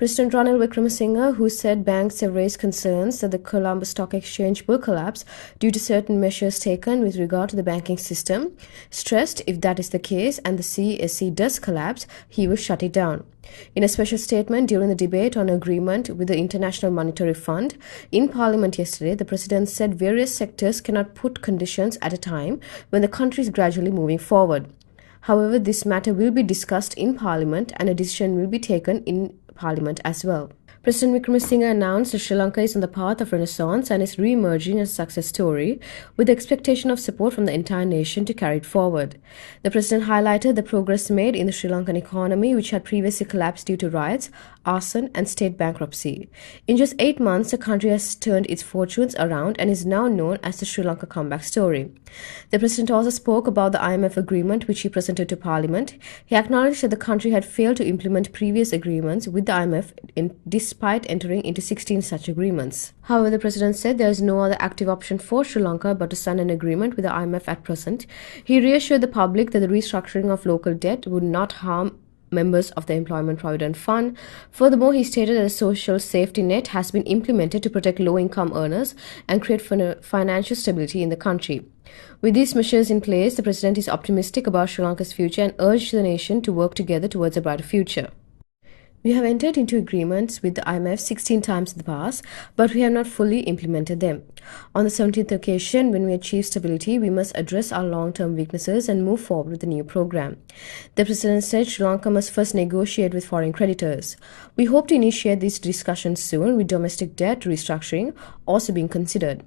President Ranil Wickremesinghe, who said banks have raised concerns that the Colombo Stock Exchange will collapse due to certain measures taken with regard to the banking system, stressed if that is the case and the CSE does collapse, he will shut it down. In a special statement during the debate on agreement with the International Monetary Fund in Parliament yesterday, the President said various sectors cannot put conditions at a time when the country is gradually moving forward. However, this matter will be discussed in Parliament and a decision will be taken in Parliament as well. President Wickremesinghe announced that Sri Lanka is on the path of renaissance and is re-emerging as a success story, with the expectation of support from the entire nation to carry it forward. The President highlighted the progress made in the Sri Lankan economy, which had previously collapsed due to riots, arson, and state bankruptcy. In just 8 months, the country has turned its fortunes around and is now known as the Sri Lanka comeback story. The President also spoke about the IMF agreement, which he presented to Parliament. He acknowledged that the country had failed to implement previous agreements with the IMF despite entering into 16 such agreements. However, the President said there is no other active option for Sri Lanka but to sign an agreement with the IMF at present. He reassured the public that the restructuring of local debt would not harm members of the Employment Provident Fund. Furthermore, he stated that a social safety net has been implemented to protect low-income earners and create financial stability in the country. With these measures in place, the President is optimistic about Sri Lanka's future and urged the nation to work together towards a brighter future. We have entered into agreements with the IMF 16 times in the past, but we have not fully implemented them. On the 17th occasion, when we achieve stability, we must address our long-term weaknesses and move forward with the new program. The President said Sri Lanka must first negotiate with foreign creditors. We hope to initiate these discussions soon, with domestic debt restructuring also being considered.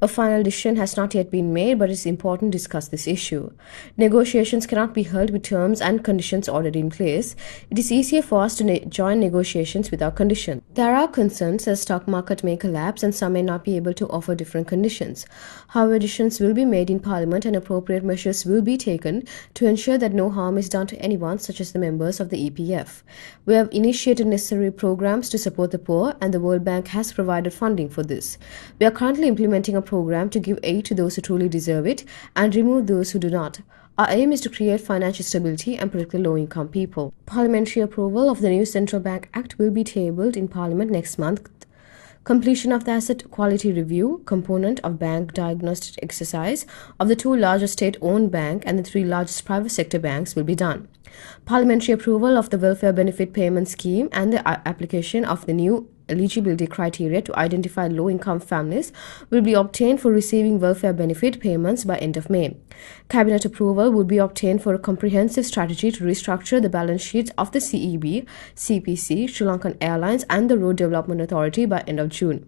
A final decision has not yet been made, but it is important to discuss this issue. Negotiations cannot be held with terms and conditions already in place. It is easier for us to join negotiations without conditions. There are concerns that the stock market may collapse and some may not be able to offer different conditions. However, decisions will be made in Parliament and appropriate measures will be taken to ensure that no harm is done to anyone, such as the members of the EPF. We have initiated necessary programs to support the poor, and the World Bank has provided funding for this. We are currently implementing a program to give aid to those who truly deserve it and remove those who do not. Our aim is to create financial stability and protect the low-income people. Parliamentary approval of the new Central Bank Act will be tabled in Parliament next month. Completion of the asset quality review component of bank diagnostic exercise of the 2 largest state-owned banks and the 3 largest private sector banks will be done. Parliamentary approval of the welfare benefit payment scheme and the application of the new eligibility criteria to identify low-income families will be obtained for receiving welfare benefit payments by end of May. Cabinet approval would be obtained for a comprehensive strategy to restructure the balance sheets of the CEB, CPC, Sri Lankan Airlines and the Road Development Authority by end of June.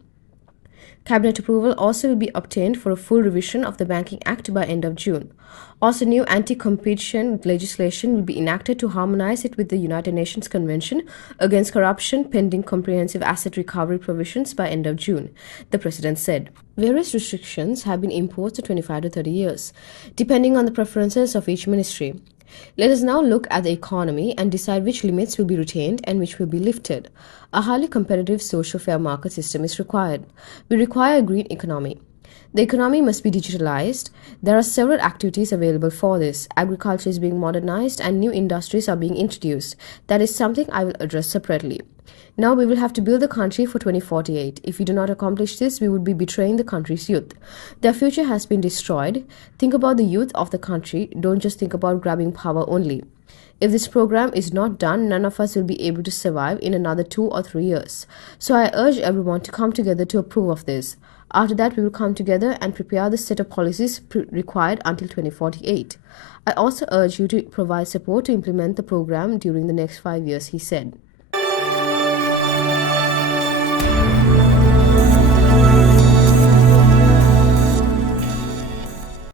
Cabinet approval also will be obtained for a full revision of the Banking Act by end of June. Also, new anti-competition legislation will be enacted to harmonize it with the United Nations Convention Against Corruption pending comprehensive asset recovery provisions by end of June, the President said. Various restrictions have been imposed to 25 to 30 years, depending on the preferences of each ministry. Let us now look at the economy and decide which limits will be retained and which will be lifted. A highly competitive social fair market system is required. We require a green economy. The economy must be digitalized. There are several activities available for this. Agriculture is being modernized and new industries are being introduced. That is something I will address separately. Now we will have to build the country for 2048. If we do not accomplish this, we would be betraying the country's youth. Their future has been destroyed. Think about the youth of the country. Don't just think about grabbing power only. If this program is not done, none of us will be able to survive in another 2 or 3 years. So I urge everyone to come together to approve of this. After that, we will come together and prepare the set of policies required until 2048. I also urge you to provide support to implement the program during the next 5 years, he said.